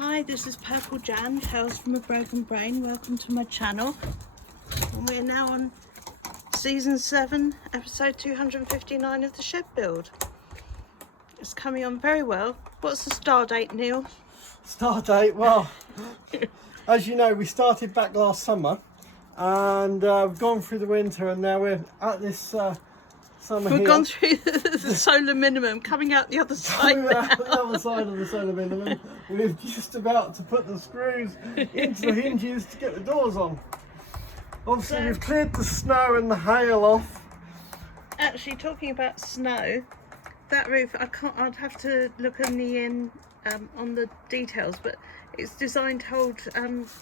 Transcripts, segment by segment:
Hi, this is Purple Jan, Tales from a Broken Brain. Welcome to my channel. And we're now on season 7, episode 259 of the shed build. It's coming on very well. What's the star date, Neil? Start date, well, as you know, we started back last summer and we've gone through the winter and now we're at this summer We've here. gone through the solar minimum, coming out the other side Coming now. out the other side of the solar minimum. We're just about to put the screws into the hinges to get the doors on. Obviously we've cleared the snow and the hail off. Actually, talking about snow, that roof, I'd have to look on the details, but it's designed to hold,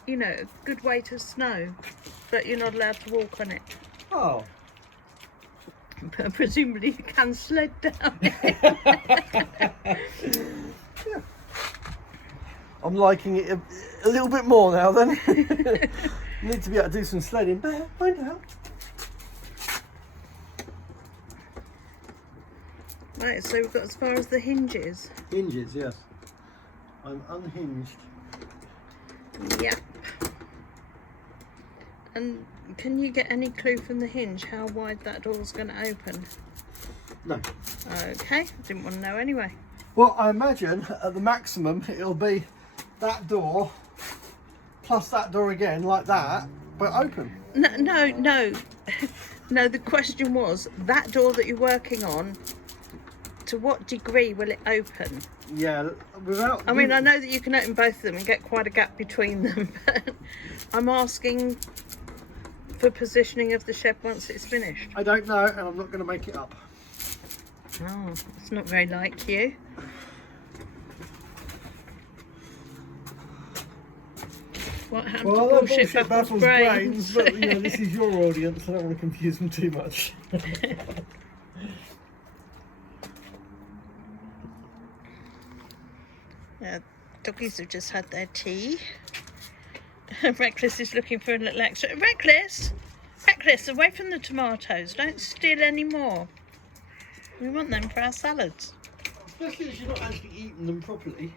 you know, a good weight of snow, but you're not allowed to walk on it. Oh. But presumably you can sled down it. Yeah. I'm liking it a little bit more now then. Need to be able to do some sledding, but find out. Right, so we've got as far as the hinges. Hinges, yes. I'm unhinged. Yep. And can you get any clue from the hinge how wide that door's going to open? No. Okay, didn't want to know anyway. Well, I imagine at the maximum it'll be that door plus that door again, like that, but open. No. No, the question was, that door that you're working on, to what degree will it open? Yeah, without... I mean, I know that you can open both of them and get quite a gap between them, but I'm asking for positioning of the shed once it's finished. I don't know, and I'm not going to make it up. Oh, it's not very like you. What happened Well, to I bullshit baffles brains? but you know, this is your audience, I don't want to confuse them too much. Doggies have just had their tea. Reckless is looking for a little extra. Reckless, away from the tomatoes. Don't steal any more. We want them for our salads. Especially if you're not actually eating them properly.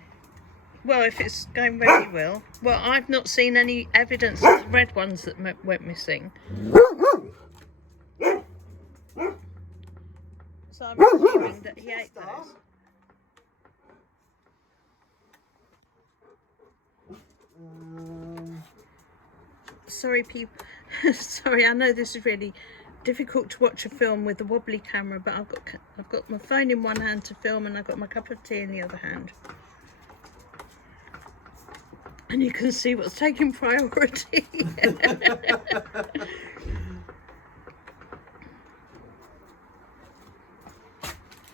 Well, if it's going very well. Well, I've not seen any evidence of the red ones that went missing. So I'm assuming that he ate those. Sorry, people. Sorry, I know this is really difficult to watch a film with a wobbly camera, but I've got my phone in one hand to film, and I've got my cup of tea in the other hand. And you can see what's taking priority.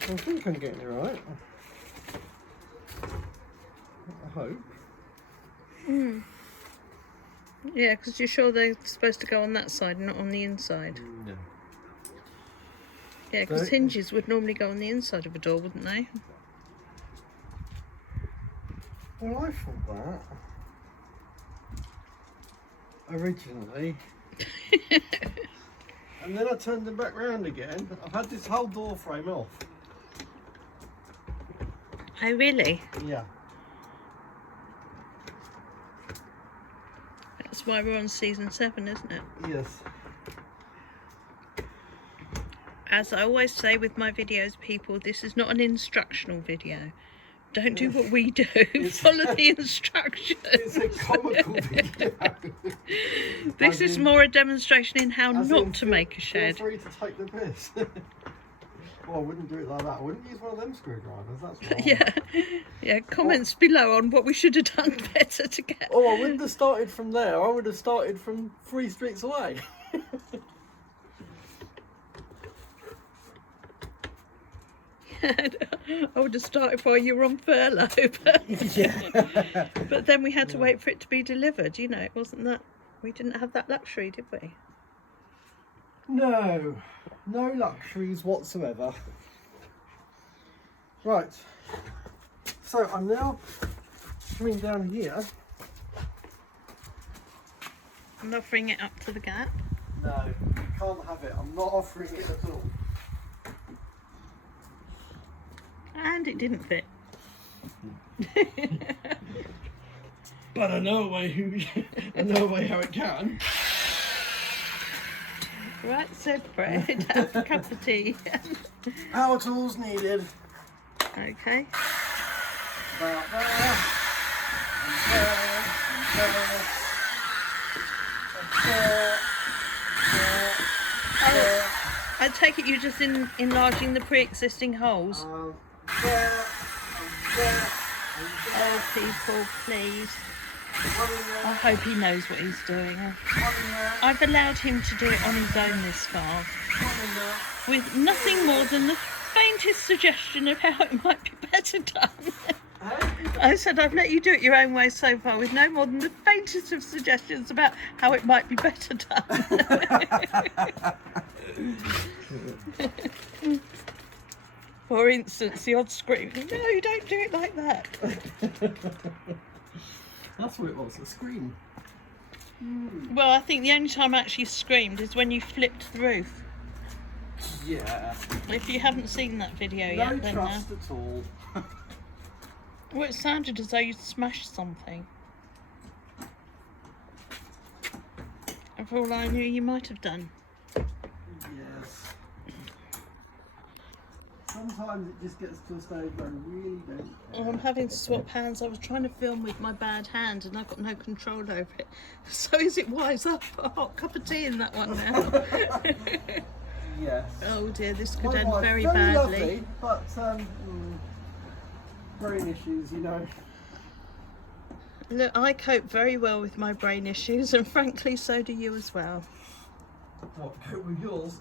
I think I'm getting it right. I hope. Yeah, because you're sure they're supposed to go on that side, not on the inside. No. Yeah, because hinges would normally go on the inside of a door, wouldn't they? Well, I thought that originally. And then I turned them back round again. I've had this whole door frame off. Oh, really? Yeah. That's why we're on season 7, isn't it? Yes. As I always say with my videos, people, this is not an instructional video. Don't do what we do. Follow the instructions. It's a comical video. This is more a demonstration in how not to make a shed. Feel free to take the piss. Well, I wouldn't do it like that. I wouldn't use one of them screwdrivers. That's wrong. Yeah. Comments below on what we should have done better to get. Oh, I wouldn't have started from there. I would have started from 3 streets away. I would have started while you were on furlough, but, Yeah. but then we had to wait for it to be delivered. You know, it wasn't that, we didn't have that luxury, did we? No luxuries whatsoever. Right, so I'm now coming down here. I'm offering it up to the gap. No, you can't have it. I'm not offering it at all. And it didn't fit. But I know a way I know a way how it can. Right, so bread, have a cup of tea. Power tools needed. Okay. About there. And there. And there. And there. There. I take it you're just enlarging the pre-existing holes. There. And there. Oh, people, please. I hope he knows what he's doing. I've allowed him to do it on his own this far, with nothing more than the faintest suggestion of how it might be better done. I said I've let you do it your own way so far, with no more than the faintest of suggestions about how it might be better done. For instance, the odd scream. No, you don't do it like that. That's what it was, a scream. Well, I think the only time I actually screamed is when you flipped the roof. Yeah. If you haven't seen that video No yet, then trust at all. well, it sounded as though you'd smashed something. And for all I knew, you might have done. Yes. Sometimes it just gets to a stage where I really don't care. Oh, I'm having to swap hands. I was trying to film with my bad hand and I've got no control over it. So is it wise up a hot cup of tea in that one now? Yes. Oh dear, this could My end wife, very badly. Lovely, but brain issues, you know. Look, I cope very well with my brain issues, and frankly, so do you as well. What, cope with yours?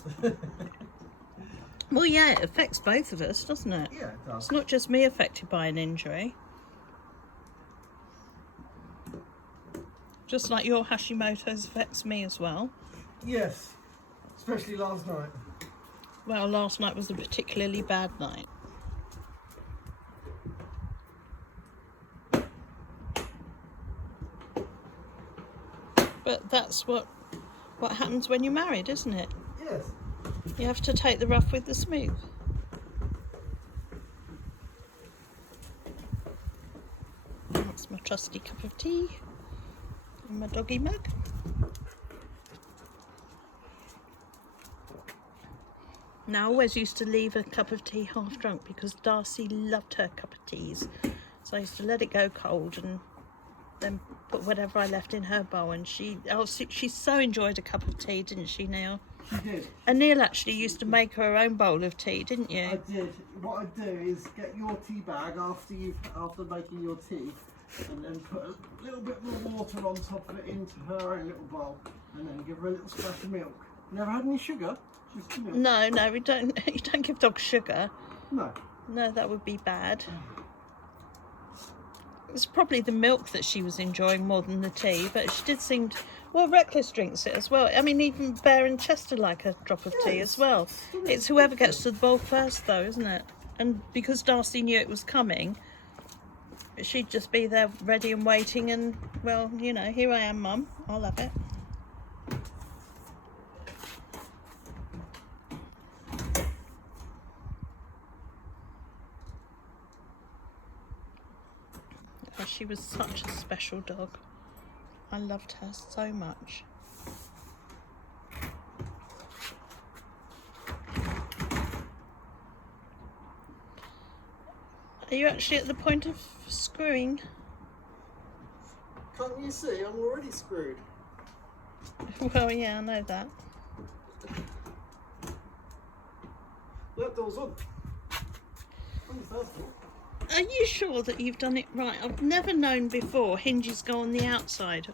Well, yeah, it affects both of us, doesn't it? Yeah, it does. It's not just me affected by an injury. Just like your Hashimoto's affects me as well. Yes, especially last night. Well, last night was a particularly bad night. But that's what happens when you're married, isn't it? Yes. You have to take the rough with the smooth. That's my trusty cup of tea and my doggy mug. Now, I always used to leave a cup of tea half drunk because Darcy loved her cup of teas. So I used to let it go cold and then put whatever I left in her bowl. And she so enjoyed a cup of tea, didn't she, Neil? She did. And Neil actually used to make her own bowl of tea, didn't you? I did. What I do is get your tea bag after making your tea, and then put a little bit more water on top of it into her own little bowl, and then give her a little splash of milk. Never had any sugar, just milk. No, we don't. You don't give dogs sugar. No. No, that would be bad. It's probably the milk that she was enjoying more than the tea, but she did seem to... Well, Reckless drinks it as well. I mean, even Bear and Chester like a drop of tea as well. It's whoever gets to the bowl first, though, isn't it? And because Darcy knew it was coming, she'd just be there ready and waiting and, well, you know, here I am, Mum. I'll have it. Oh, she was such a special dog. I loved her so much. Are you actually at the point of screwing? Can't you see? I'm already screwed. Well, yeah, I know that. That door's on. Are you sure that you've done it right? I've never known before hinges go on the outside.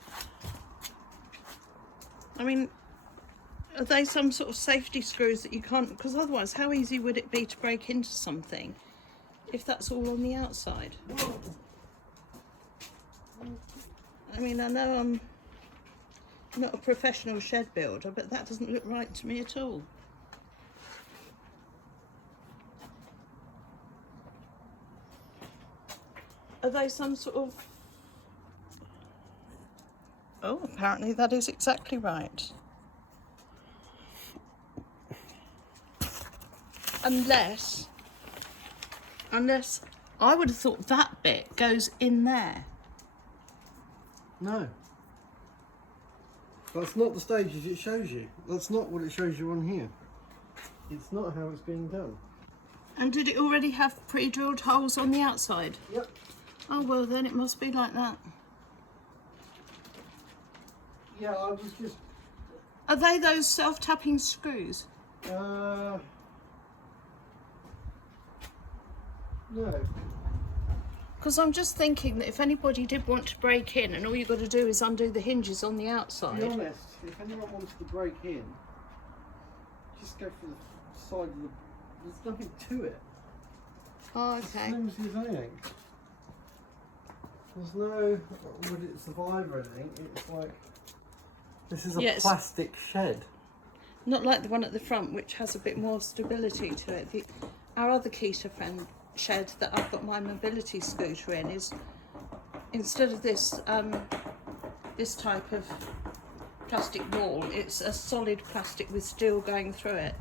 I mean, are they some sort of safety screws that you can't... Because otherwise, how easy would it be to break into something if that's all on the outside? I mean, I know I'm not a professional shed builder, but that doesn't look right to me at all. Are they some sort of... Oh, apparently that is exactly right. Unless I would have thought that bit goes in there. No. That's not the stages it shows you. That's not what it shows you on here. It's not how it's being done. And did it already have pre-drilled holes on the outside? Yep. Oh, well, then it must be like that. Yeah, I was just... Are they those self-tapping screws? No. Because I'm just thinking that if anybody did want to break in, and all you've got to do is undo the hinges on the To outside. be honest, if anyone wants to break in, just go for the side of the... There's nothing to it. Oh, It's okay. flimsy as anything. There's no... Would it survive or anything? It's like... This is a Yes. plastic shed. Not like the one at the front, which has a bit more stability to it. Our other Keter friend shed that I've got my mobility scooter in is, instead of this this type of plastic wall, it's a solid plastic with steel going through it.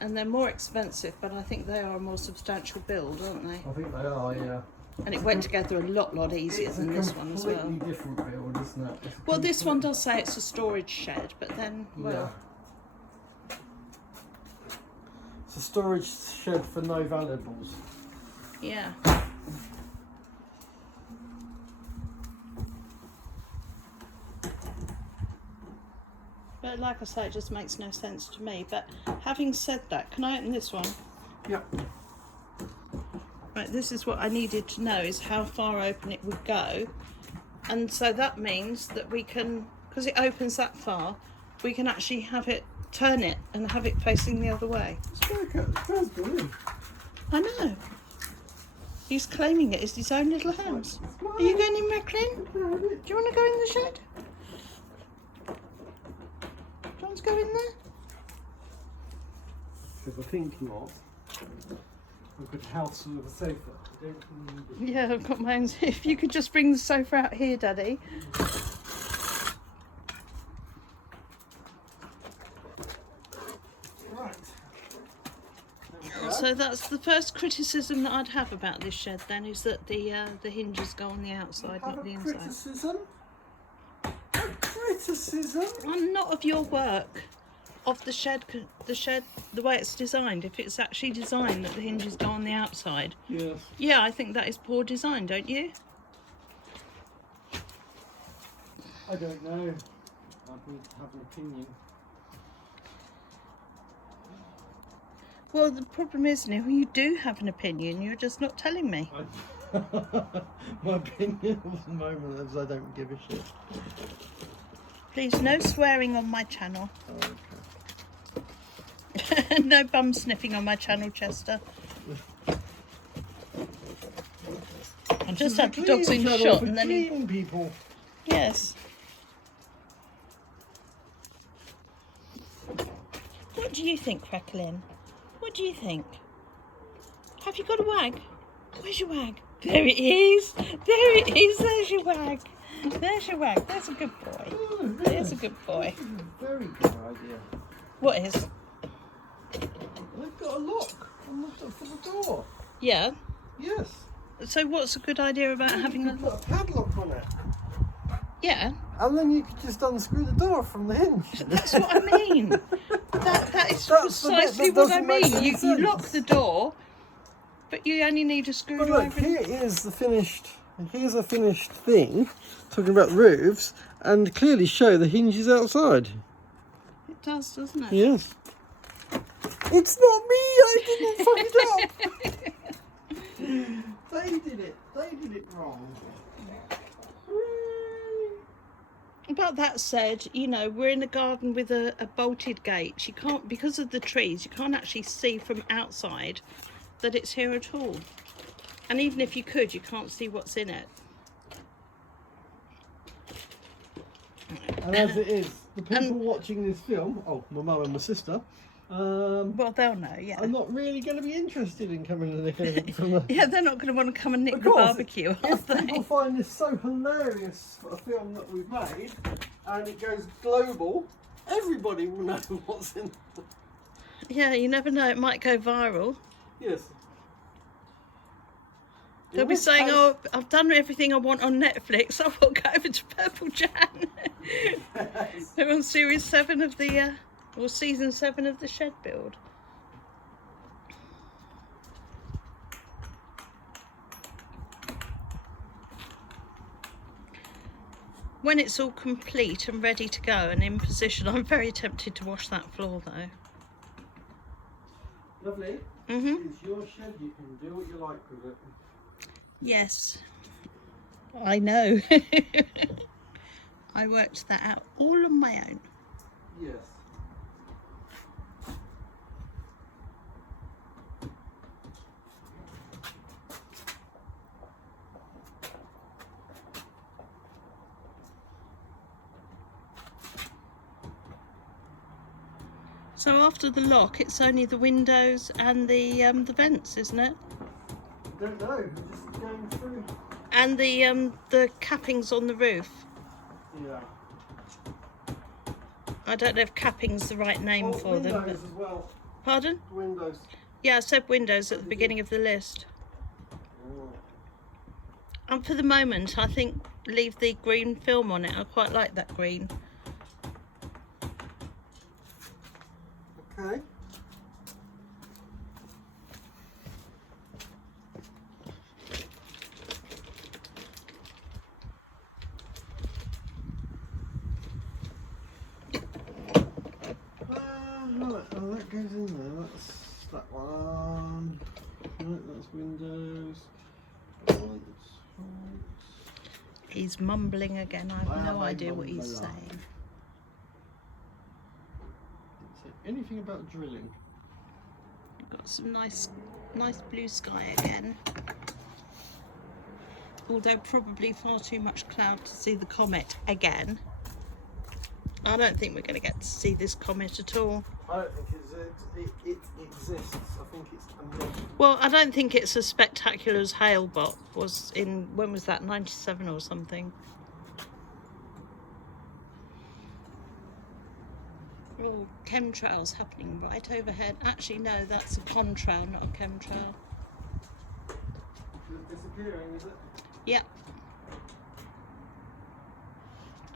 And they're more expensive, but I think they are a more substantial build, aren't they? I think they are, yeah. And it went together a lot easier than this one as well. It's a completely different build, isn't it? It's Well, this one does say it's a storage shed, but then, well... Yeah. It's a storage shed for no valuables. Yeah. But like I say, it just makes no sense to me. But having said that, can I open this one? Yep. Right, this is what I needed to know, is how far open it would go. And so that means that we can, because it opens that far, we can actually have it, turn it and have it facing the other way. That's brilliant. I know. He's claiming it as his own little house. Are you going in, Recklin? Do you want to go in the shed? Do you want to go in there? Because I think not. A good house with a sofa. I don't need it. Yeah, I've got my own. If you could just bring the sofa out here, Daddy. Right. So that's the first criticism that I'd have about this shed then, is that the hinges go on the outside, Have not the a inside. criticism? A criticism? I'm not of your work, of the shed, the way it's designed. If it's actually designed that the hinges go on the outside, Yes. yeah, I think that is poor design, don't you? I don't know. I need to have an opinion. Well, the problem is, Neil, you do have an opinion, you're just not telling me. My opinion at the moment is I don't give a shit. Please, no swearing on my channel. Oh, okay. No bum sniffing on my channel, Chester. I just had the dogs in shot and then clean people. Yes. What do you think, Cracklin? What do you think? Have you got a wag? Where's your wag? There it is. There it is. There's your wag. There's your wag. There's a good boy. Oh, There's a good boy. This is a very good idea. What is? They've got a lock on for the door. Yeah. Yes. So what's a good idea about having You a... could put a padlock on it. Yeah. And then you could just unscrew the door from the hinge. That's what I mean. That is That's the bit precisely that what I doesn't make mean. any You lock sense. the door, but you only need a But screwdriver. look, here is the finished. Here's a finished thing, talking about roofs, and clearly show the hinges outside. It does, doesn't it? Yes. It's not me. I didn't fuck it up. They did it. They did it wrong. But that said, you know, we're in a garden with a bolted gate. You can't, because of the trees, you can't actually see from outside that it's here at all. And even if you could, you can't see what's in it. And as it is, the people watching this film, oh, my mum and my sister, Well, they'll know, yeah. are not really going to be interested in coming and nicking from the... Yeah, they're not going to want to come and nick Of the course, barbecue, are if they? people find this so hilarious for a film that we've made, and it goes global, everybody will know what's in it. Yeah, you never know, it might go viral. Yes. They'll be saying, oh, I've done everything I want on Netflix. I've got to go over to Purple Jan. Yes. They're on series 7 of the, or season 7 of the shed build. When it's all complete and ready to go and in position, I'm very tempted to wash that floor though. Lovely. It's your shed, you can do what you like with it. Yes, I know. I worked that out all on my own. Yes. So after the lock, it's only the windows and the vents, isn't it? Don't know, we're just going through. And the cappings on the roof. Yeah. I don't know if capping's the right name for them. But... Windows as well. Pardon? Windows. Yeah, I said windows at the beginning of the list. Oh. And for the moment, I think leave the green film on it. I quite like that green. Okay. Right, oh, that goes in there. That's that one. Right, that's windows. He's mumbling again. I have no idea what he's mumbler. saying. Didn't say anything about drilling. Got some nice blue sky again. Although probably far too much cloud to see the comet again. I don't think we're going to get to see this comet at all. I don't think it exists. I think it's a myth. Well, I don't think it's as spectacular as Hale-Bopp was in, when was that, 97 or something. Oh, chemtrails happening right overhead. Actually, no, that's a contrail, not a chemtrail. It's disappearing, is it? Yep.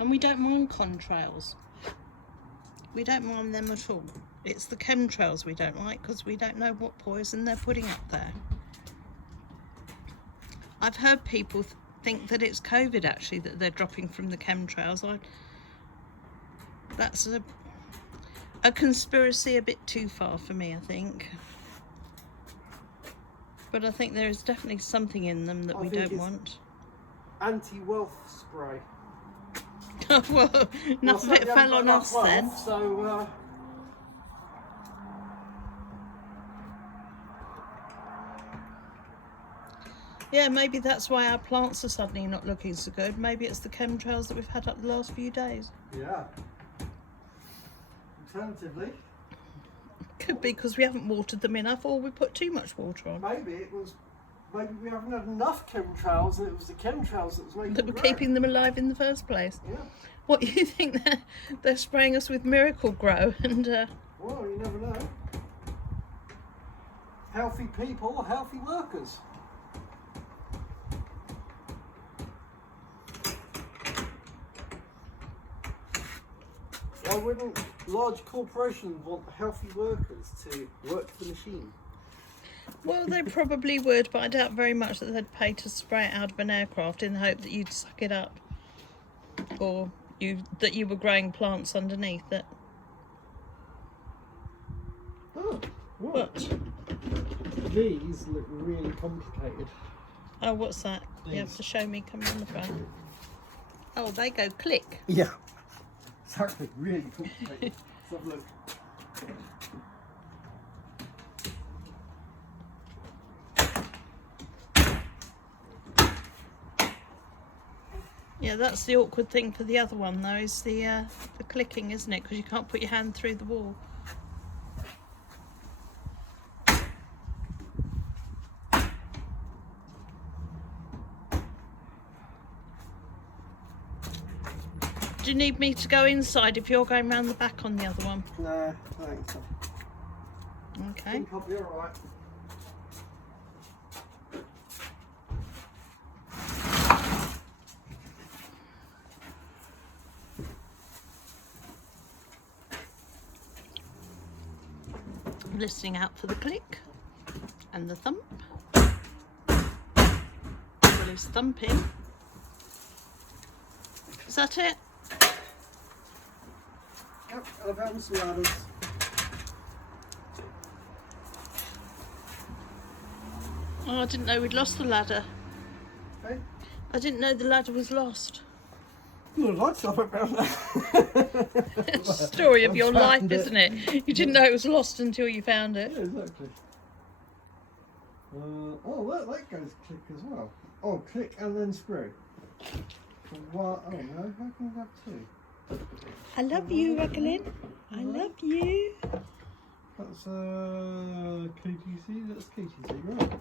And we don't mind contrails. We don't mind them at all. It's the chemtrails we don't like because we don't know what poison they're putting up there. I've heard people think that it's COVID actually that they're dropping from the chemtrails. That's a conspiracy a bit too far for me, I think. But I think there is definitely something in them that we don't want. Anti-wealth spray. Well, enough of it fell on us then. So, yeah, maybe that's why our plants are suddenly not looking so good. Maybe it's the chemtrails that we've had up the last few days. yeah. Alternatively, Could be because we haven't watered them enough or we put too much water on. maybe we haven't had enough chemtrails and it was the chemtrails that was making That were them grow. keeping them alive in the first place. Yeah. What, you think they're spraying us with Miracle Grow and Well, you never know. Healthy people, healthy workers. Why wouldn't large corporations want healthy workers to work the machine? well, they probably would, but I doubt very much that they'd pay to spray it out of an aircraft in the hope that you'd suck it up, or that you were growing plants underneath it. Oh, What? These look really complicated. Oh, what's that? You have These. to show me. Come on the front. Oh, they go click. Yeah. Exactly, really complicated. Let's have a look. Yeah, that's the awkward thing for the other one though, is the clicking, isn't it? Because you can't put your hand through the wall. Do you need me to go inside if you're going round the back on the other one? No, I think so. I Okay. think I'll be alright. Listening out for the click and the thump. Well, he's thumping. Is that it? Yep, I've found some ladders. Oh, I didn't know we'd lost the ladder. Okay. I didn't know the ladder was lost. Well, I'd stop it round there. It's the story of your life, found it. isn't it? You didn't know it was lost until you found it. Yeah, exactly. Oh, that goes click as well. Oh, click and then screw. What? Oh no, how can you have two? I love you, Raglan. I love you. That's KTC, that's KTC, right.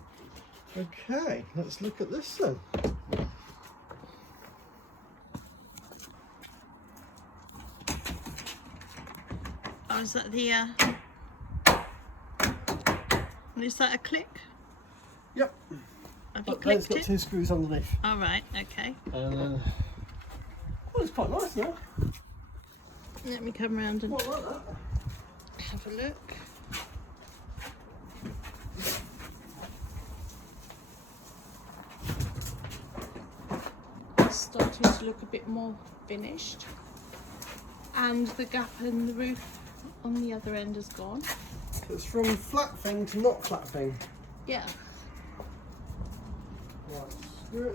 Okay, let's look at this then. Oh, is that the, is that a click? Yep. Have you It's clicked got it? two screws underneath. All right, okay. And then, well, it's quite nice now. Let me come round and Quite like that. have a look. It's starting to look a bit more finished. And the gap in the roof on the other end is gone. It's from flat thing to not flat thing. Yeah. Right,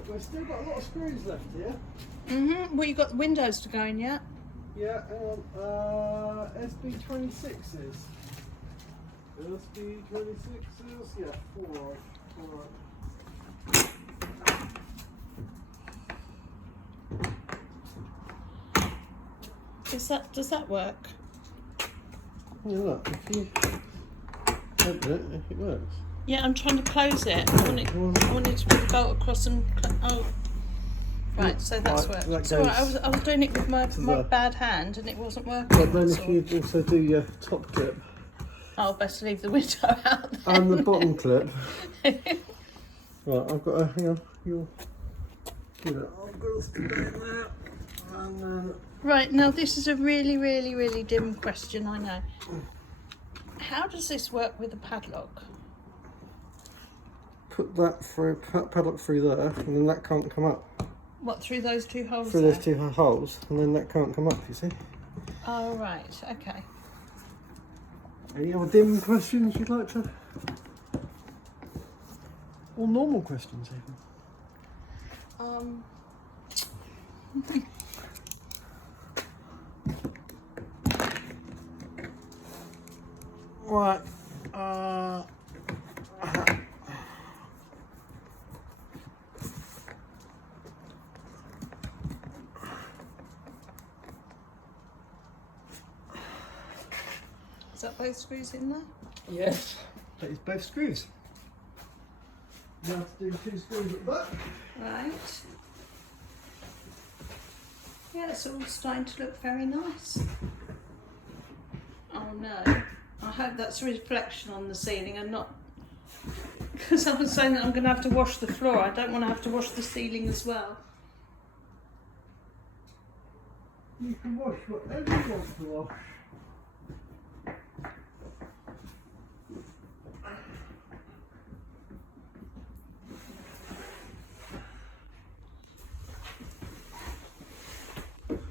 we've still got a lot of screws left here. Well, you've got the windows to go in yet? Yeah, hang on. SB26s. SB26s, yeah, four. Does that work? Yeah, look, if you open it, it works. Yeah, I'm trying to close it. I wanted to put the bolt across and right, so that's Right, worked. that It's all right. goes I was doing it with my the- bad hand and it wasn't working. But then that's if all. you also do your top clip I'll best leave the window out then. and the bottom clip. Right, I've got a, hang on, you'll do that. I've got to stick that in there. And then, Right, now this is a really, really, really dim question, I know. How does this work with a padlock? put that through, padlock through there, and then that can't come up. What, through those two holes Through there? those two holes, and then that can't come up, you see. Oh, right, okay. Any other dim questions you'd like to? Or normal questions even? Right. Is that both screws in there? Yes. That is both screws. You have to do two screws at the back. Right. Yeah, it's all starting to look very nice. Oh no. I hope that's a reflection on the ceiling and not... Because I was saying that I'm going to have to wash the floor. I don't want to have to wash the ceiling as well. You can wash whatever you want to wash.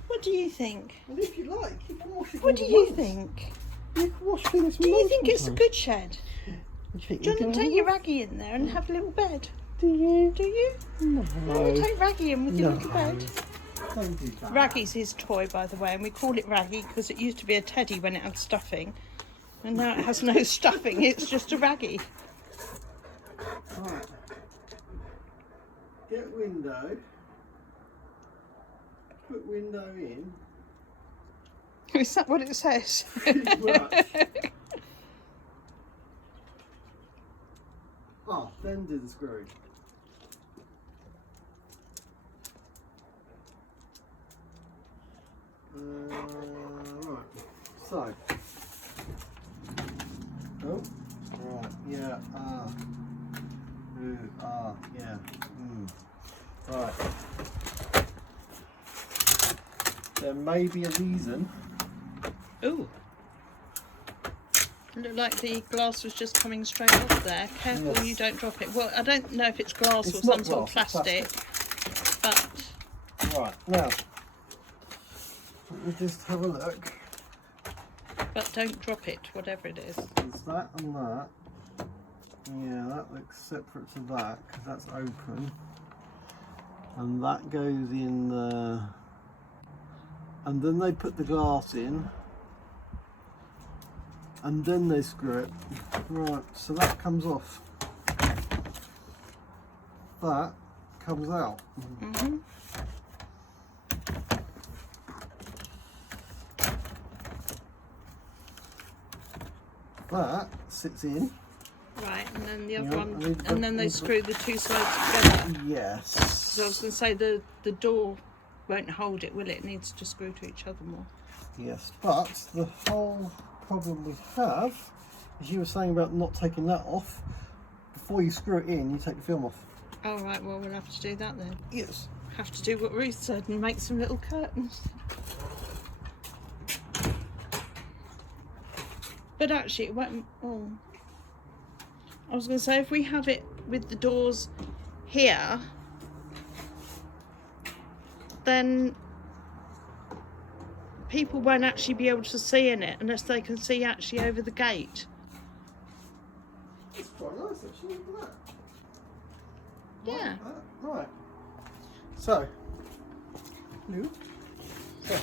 What do you think? And if you like, you can wash it. What do you think? You can wash things. Do you think it's a good shed? You think Do you you want to can take your Raggy in there and have a little bed? Do you? Do you? No. Want to take Raggy in with your little bed? Don't do that. Raggy's his toy, by the way, and we call it Raggy because it used to be a teddy when it had stuffing, and now it has no stuffing. It's just a Raggy. Right. Get window. Put window in. Is that what it says? Right. Oh, then do the screw. Right. So. Oh. Right. Yeah. Ooh. Yeah. Right. There may be a reason. Ooh. It looked like the glass was just coming straight off there. Careful Yes. you don't drop it. Well, I don't know if it's glass It's or some not sort of glass, it's plastic, but Right, now, let me just have a look. don't drop it, whatever it is. There's that and that. Yeah, that looks separate to that because that's open. And that goes in there. And then they put the glass in. And then they screw it. Right, so that comes off. That comes out. Mm-hmm. That sits in. Right, and then the other Yeah, one, and then they screw the two sides together. Yes. So I was going to say the door won't hold it, will it? It needs to screw to each other more. Yes, but the whole problem we have is you were saying about not taking that off. Before you screw it in, you take the film off. Oh, right, well, we'll have to do that then. Yes. Have to do what Ruth said and make some little curtains. But actually, it won't. Oh. I was going to say, if we have it with the doors here, then people won't actually be able to see in it unless they can see actually over the gate. It's quite nice actually, look at that. Yeah. Right. So, I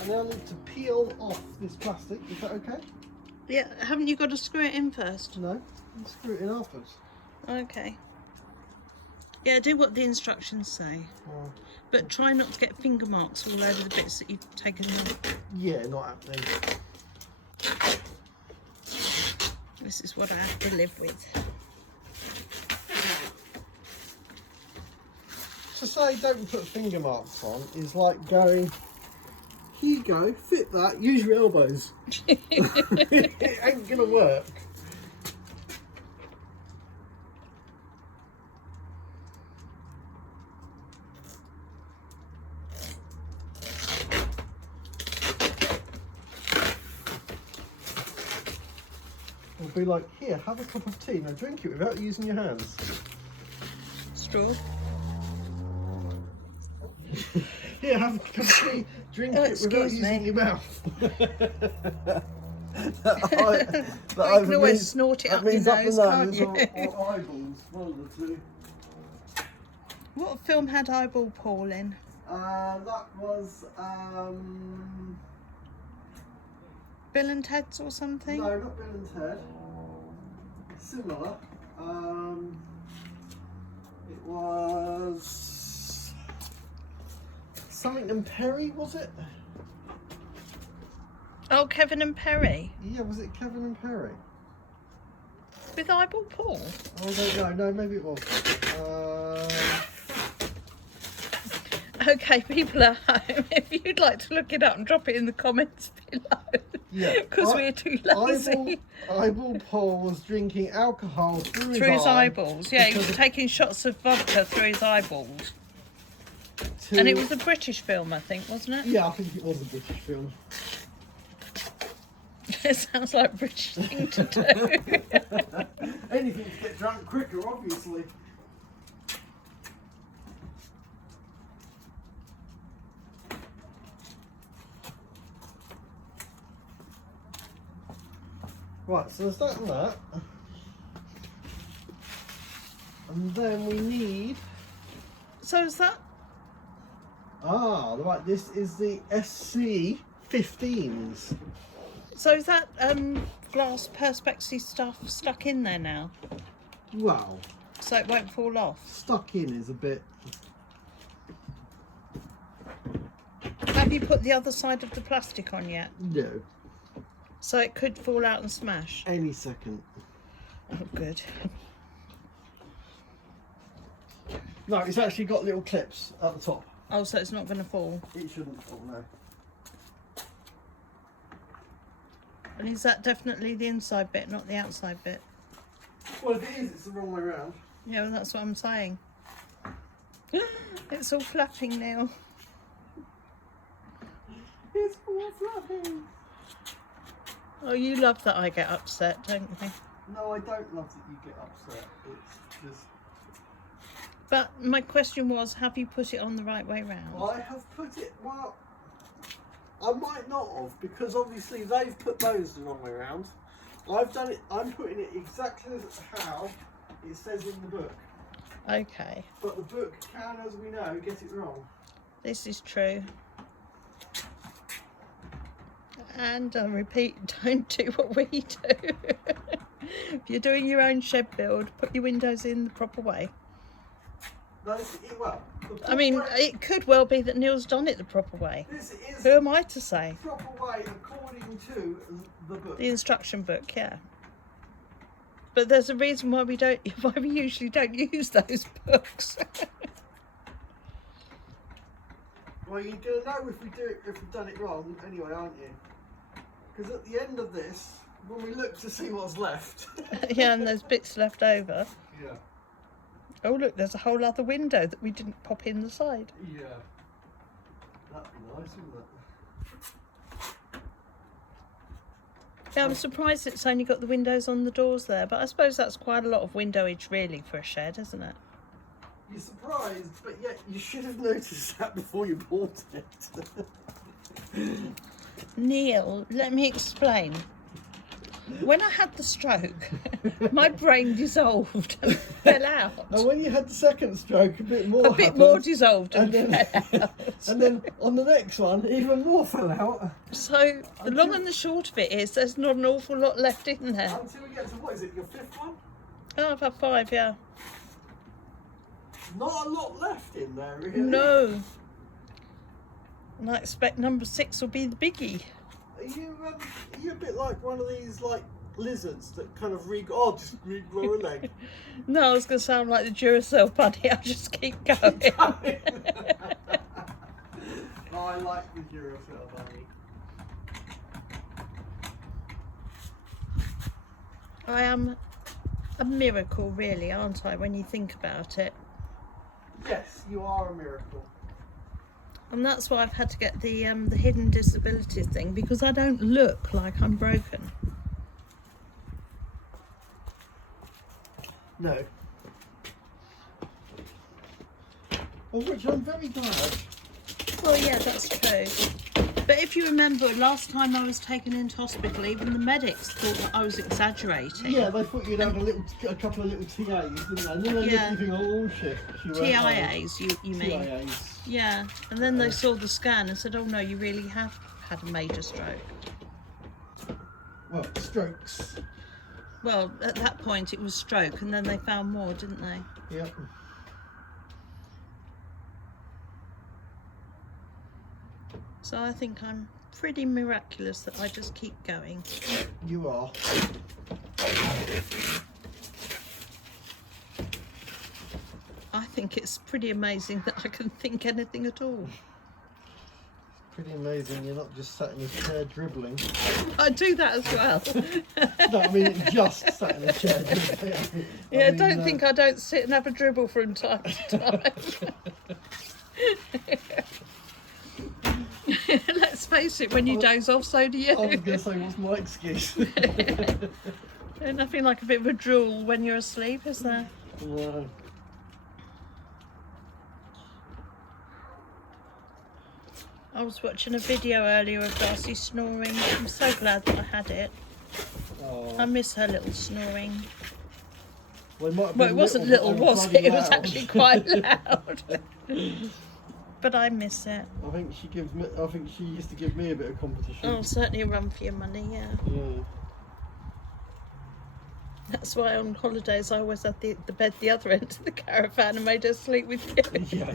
now need to peel off this plastic. Is that okay? Yeah, haven't you got to screw it in first? No. I'll screw it in afterwards. Okay. Yeah, do what the instructions say. Oh. But try not to get finger marks all over the bits that you've taken off. Yeah, not happening. This is what I have to live with. To say don't put finger marks on is like going, here you go, fit that, use your elbows. It ain't gonna work. It'll be like, here, have a cup of tea, now drink it without using your hands. Straw. Here, have a cup of tea, drink it without using your mouth. You can always snort it up your nose, can't you? Or eyeballs, one of the two. What film had eyeball Paul in? That was Bill and Ted's or something? no, not Bill and Ted. Similar. It was something and Perry, was it? Oh, Kevin and Perry. Yeah, was it Kevin and Perry? With eyeball Paul? Oh, I don't know. No, maybe it was. Okay, people at home, if you'd like to look it up and drop it in the comments below. Yeah. Because we're too lazy. Eyeball Paul was drinking alcohol through his eyeballs. Yeah, he was taking shots of vodka through his eyeballs. And it was a British film, I think, wasn't it? Yeah, I think it was a British film. It sounds like a British thing to do. Anything to get drunk quicker, obviously. Right, so there's that and that. And then we need... So is that... Ah, right, this is the SC15s. So is that glass perspex stuff stuck in there now? Wow. So it won't fall off? Stuck in is a bit... Have you put the other side of the plastic on yet? No. So it could fall out and smash? Any second. Oh, good. No, it's actually got little clips at the top. Oh, so it's not going to fall? It shouldn't fall, no. And is that definitely the inside bit, not the outside bit? Well, if it is, it's the wrong way around. Yeah, well, that's what I'm saying. It's all flapping now. It's all fluffy. Oh, you love that I get upset, don't you? No, I don't love that you get upset. It's just... But my question was, have you put it on the right way round? I have put it, well, I might not have, because obviously they've put those the wrong way round. I've done it, I'm putting it exactly how it says in the book. Okay. But the book can, as we know, get it wrong. This is true. And I repeat, don't do what we do. If you're doing your own shed build, put your windows in the proper way. No, well, I mean, it could well be that Neil's done it the proper way. This is Who am I to say? the proper way according to the book. The instruction book, yeah. But there's a reason why we usually don't use those books. Well, you're gonna know if we've done it wrong anyway, aren't you? Because at the end of this, when we look to see what's left. Yeah, and there's bits left over. Yeah. Oh look, there's a whole other window that we didn't pop in the side. Yeah. That'd be nice, wouldn't it? Yeah, I'm surprised it's only got the windows on the doors there, but I suppose that's quite a lot of windowage really for a shed, isn't it? You're surprised, but yet you should have noticed that before you bought it. Neil, let me explain. When I had the stroke, my brain dissolved and fell out. And when you had the second stroke, a bit more Dissolved and fell out. And then on the next one, even more fell out. So the long and the short of it is there's not an awful lot left in there. Until we get to, what is it, your fifth one? Oh, I've had 5, yeah. Not a lot left in there, really. No. And I expect number 6 will be the biggie. Are you a bit like one of these like lizards that kind of just regrow a leg? No, I was going to sound like the Duracell bunny. I'll just keep going. Oh, I like the Duracell bunny. I am a miracle, really, aren't I, when you think about it? Yes, you are a miracle. And that's why I've had to get the hidden disabilities thing, because I don't look like I'm broken. No. Of which I'm very glad. Well, yeah, that's true. But if you remember, last time I was taken into hospital, even the medics thought that I was exaggerating. Yeah, they thought you'd have a couple of little TAs, didn't they? And then they Yeah. looked at you thinking, oh shit. TIAs, you mean? TIAs. Yeah, and then they saw the scan and said, oh no, you really have had a major stroke. Well, strokes. Well, at that point it was stroke, and then they found more, didn't they? Yep. So I think I'm pretty miraculous that I just keep going. You are. I think it's pretty amazing that I can think anything at all. Pretty amazing you're not just sat in a chair dribbling. I do that as well. No, I mean just sat in a chair dribbling. Yeah, don't think I don't sit and have a dribble from time to time. Let's face it, when you doze off, so do you. I was going to say, what's my excuse? There's nothing like a bit of a drool when you're asleep, is there? No. I was watching a video earlier of Darcy snoring. I'm so glad that I had it. Oh. I miss her little snoring. Well, It wasn't little, was it? It was actually quite loud. But I miss it. I think she used to give me a bit of competition. Oh, certainly a run for your money, yeah. Yeah. That's why on holidays I always had the bed the other end of the caravan and made her sleep with you. Yeah,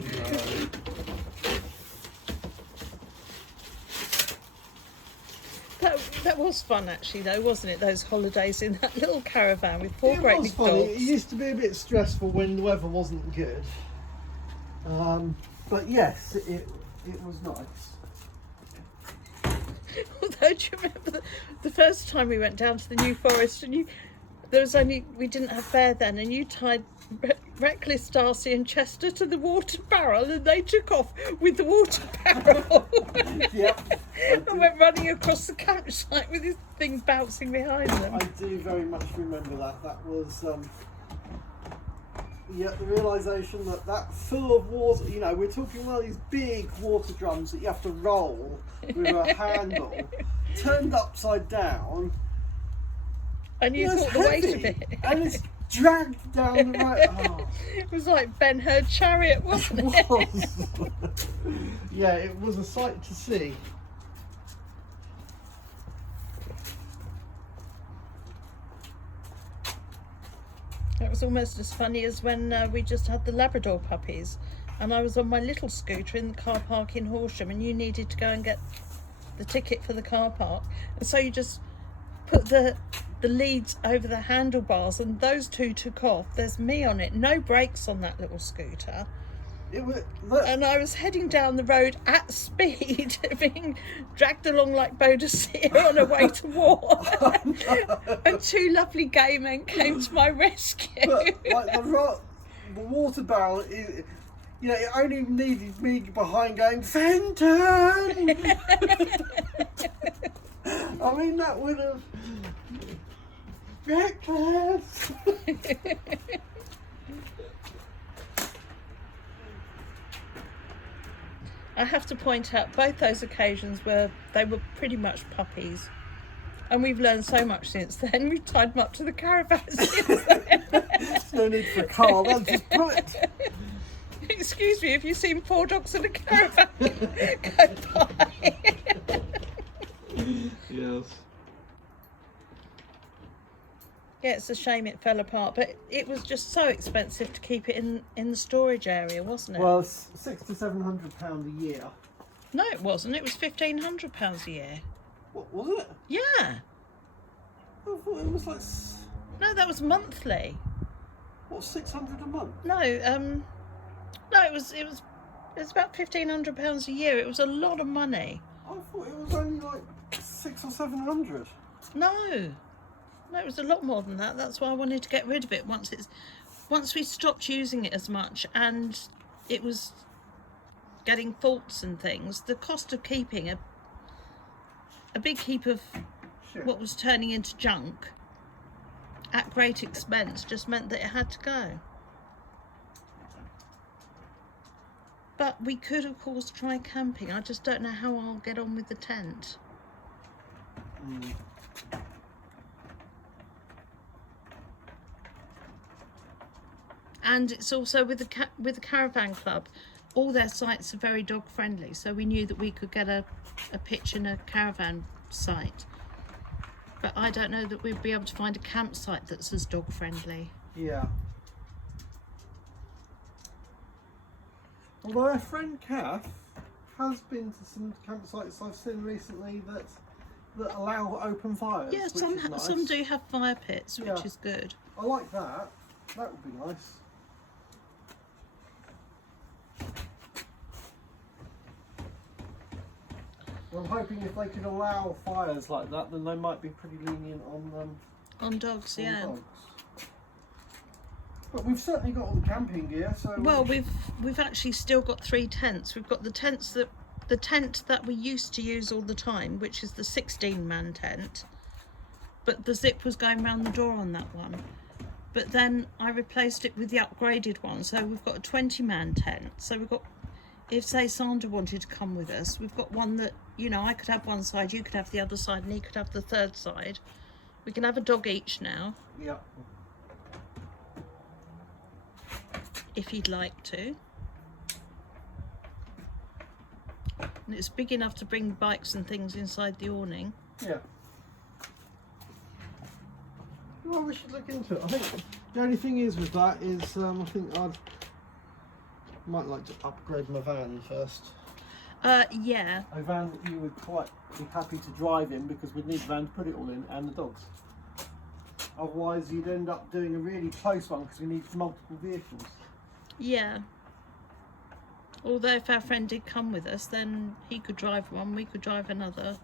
no. That was fun actually though, wasn't it? Those holidays in that little caravan with 4 great big funny. dogs. It used to be a bit stressful when the weather wasn't good. But yes, it was nice. Although, do you remember the first time we went down to the New Forest and we didn't have Bear then, and you tied Reckless Darcy and Chester to the water barrel, and they took off with the water barrel. Yep. And went running across the campsite with this thing bouncing behind them. I do very much remember that. That was, yeah, the realisation that full of water, you know, we're talking one of these big water drums that you have to roll with a handle, turned upside down. And you thought the weight of it. And it's dragged down the road. Oh. It was like Ben-Hur chariot, wasn't it? Was. Yeah, it was a sight to see. It was almost as funny as when we just had the Labrador puppies, and I was on my little scooter in the car park in Horsham, and you needed to go and get the ticket for the car park, and so you just put the leads over the handlebars, and those two took off. There's me on it, no brakes on that little scooter. It was, And I was heading down the road at speed, being dragged along like Bodicea on her way to war. And two lovely gay men came to my rescue. but, like the water barrel, you know, it only needed me behind going, Fenton! I mean, that would have... Reckless! I have to point out both those occasions where they were pretty much puppies, and we've learned so much since then. We've tied them up to the caravan since then. There's no need for a car, they'll just pull it. Excuse me, have you seen 4 dogs in a caravan go by? Yes. Yeah, it's a shame it fell apart, but it was just so expensive to keep it in the storage area, wasn't it? Well, it's £600 to £700 a year. No, it wasn't. It was £1,500 a year. What was it? Yeah. I thought it was like, No, that was monthly. what, 600 a month? No, no, it was about £1,500 a year. It was a lot of money. I thought it was only like 600 or 700. No, it was a lot more than that. That's why I wanted to get rid of it once we stopped using it as much, and it was getting faults and things. The cost of keeping a big heap of what was turning into junk at great expense just meant that it had to go. But we could, of course, try camping. I just don't know how I'll get on with the tent. Mm. And it's also with the caravan club, all their sites are very dog friendly, so we knew that we could get a pitch in a caravan site, but I don't know that we'd be able to find a campsite that's as dog friendly. Yeah. Although our friend Kath has been to some campsites I've seen recently that allow open fires. Yeah, which is nice. some do have fire pits, which is good. I like that. That would be nice. I'm hoping if they could allow fires like that, then they might be pretty lenient on dogs. on Yeah. dogs. But we've certainly got all the camping gear, so... Well, we've actually still got 3 tents. We've got the tent that we used to use all the time, which is the 16-man tent, but the zip was going round the door on that one. But then I replaced it with the upgraded one, so we've got a 20-man tent. So we've got, if say Sandra wanted to come with us, we've got one that, you know, I could have one side, you could have the other side, and he could have the third side. We can have a dog each now. Yeah. If he'd like to. And it's big enough to bring bikes and things inside the awning. Yeah. Well, we should look into it. I think the only thing is with that is I think might like to upgrade my van first. Yeah. A van that you would quite be happy to drive in, because we'd need a van to put it all in, and the dogs. Otherwise you'd end up doing a really close one because we need multiple vehicles. Yeah. Although if our friend did come with us, then he could drive one, we could drive another.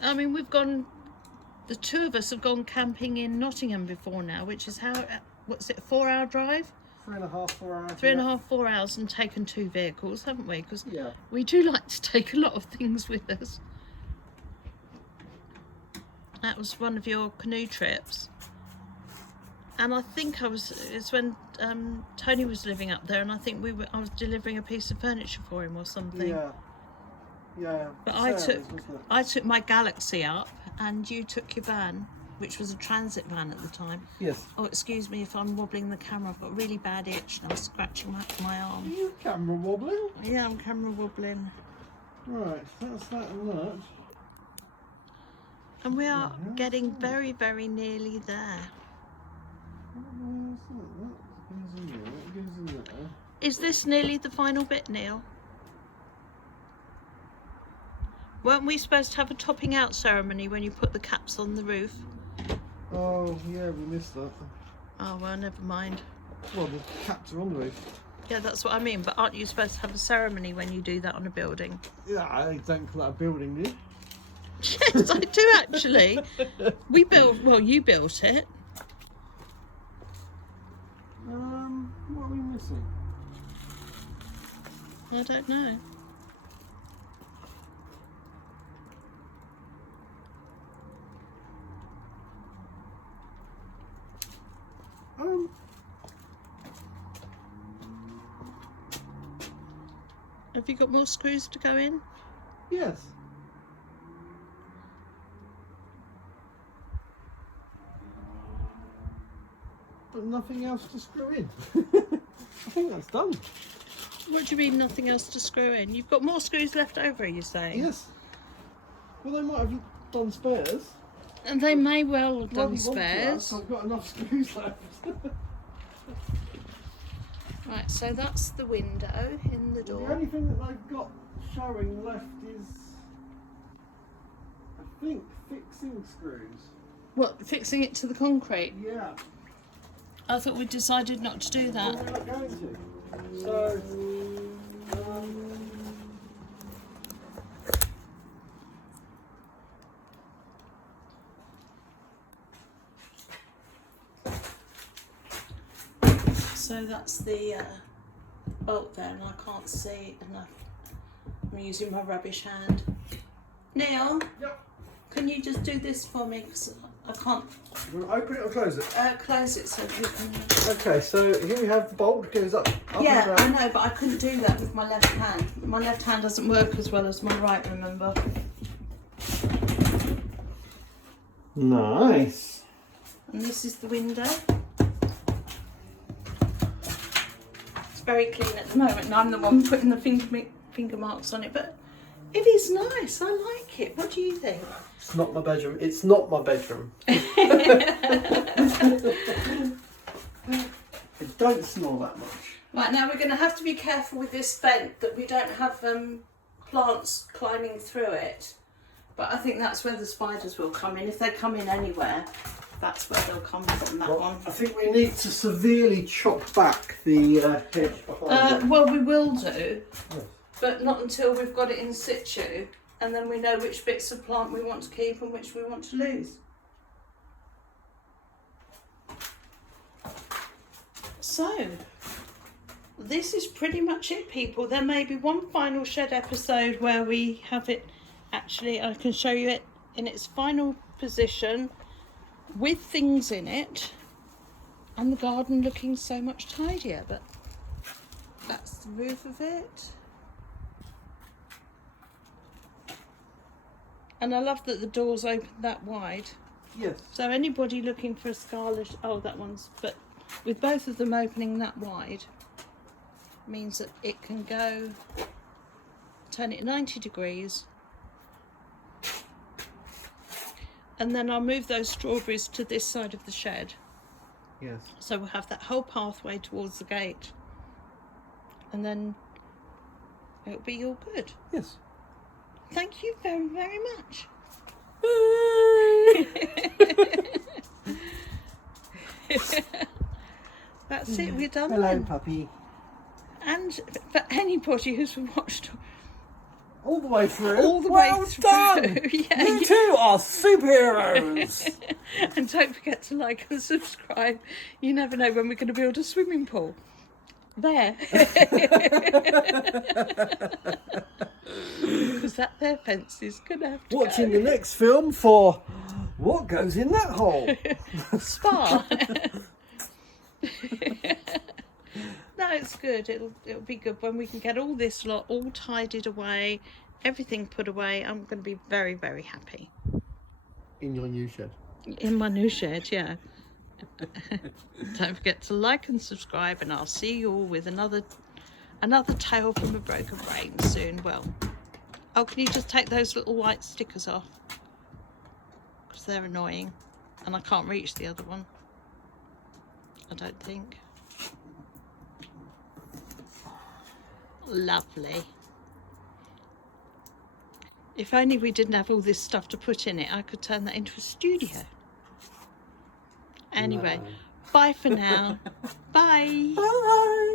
I mean, the 2 of us have gone camping in Nottingham before now, which is what's it, 4-hour drive? 3.5, 4 hours. 3.5, 4 hours, and taken 2 vehicles, haven't we? Because Yeah. we do like to take a lot of things with us. That was one of your canoe trips. And I think it's when Tony was living up there, and I think I was delivering a piece of furniture for him or something. Yeah. Yeah. But Sarah's, I took my Galaxy up, and you took your van, which was a transit van at the time. Yes. Oh, excuse me if I'm wobbling the camera. I've got a really bad itch and I was scratching my arm. Are you camera wobbling? Yeah, I'm camera wobbling. Right, that's that and that. And we are getting very, very nearly there. What goes in there? Is this nearly the final bit, Neil? Weren't we supposed to have a topping out ceremony when you put the caps on the roof? Oh, yeah, we missed that. Oh, well, never mind. Well, the caps are on the roof. Yeah, that's what I mean. But aren't you supposed to have a ceremony when you do that on a building? Yeah, I don't call that a building, do you? Yes, I do actually. You built it. What are we missing? I don't know. Have you got more screws to go in? Yes. But nothing else to screw in. I think that's done. What do you mean nothing else to screw in? You've got more screws left over, are you saying? Yes. Well, they might have done spares. And they may well have done Bloody want to have, spares. so I've got enough screws left. Right, so that's the window in the door. The only thing that they've got showing left is, I think, fixing screws. What, fixing it to the concrete? Yeah. I thought we decided not to do Well, that. we're not going to. So, So that's the bolt there, and I can't see enough. I'm using my rubbish hand. Neil, yep. can you just do this for me? Because I can't You want to open it or close it? close it so you can. Okay, so here we have the bolt goes up Yeah, and I down. know, but I couldn't do that with my left hand. My left hand doesn't work as well as my right, remember? Nice. And this is the window. It's very clean at the moment, and I'm the one putting the finger marks on it, but it is nice. I like it. What do you think? It's not my bedroom. It's not my bedroom. It don't smell that much. Right, now we're going to have to be careful with this vent that we don't have plants climbing through it. But I think that's where the spiders will come in. If they come in anywhere, that's where they'll come from, that one. I think we need to severely chop back the hedge behind it. Well, we will do, Yes. but not until we've got it in situ, and then we know which bits of plant we want to keep and which we want to lose. So, this is pretty much it, people. There may be one final shed episode where we have it, actually, I can show you it in its final position with things in it and the garden looking so much tidier, but that's the roof of it. And I love that the door's open that wide. Yes. So anybody looking for a Scala, that one's, but with both of them opening that wide, means that it can go, turn it 90 degrees, and then I'll move those strawberries to this side of the shed. Yes. So we'll have that whole pathway towards the gate, and then it'll be all good. Yes. Thank you very, very much. That's it, we're done. Hello, then. puppy. And for anybody who's watched All the way through. All the well way through. done. Yeah, You two are superheroes. And don't forget to like and subscribe. You never know when we're going to build a swimming pool. There. Because that there fence is going to have to Watching go. the next film for what goes in that hole. Spa. No, it's good. It'll be good when we can get all this lot all tidied away, everything put away. I'm going to be very, very happy. In your new shed. In my new shed, yeah. Don't forget to like and subscribe, and I'll see you all with another tale from a broken brain soon. Well, oh, can you just take those little white stickers off? Because they're annoying, and I can't reach the other one. I don't think. Lovely. If only we didn't have all this stuff to put in it, I could turn that into a studio. Anyway, No. bye for now. Bye. Bye.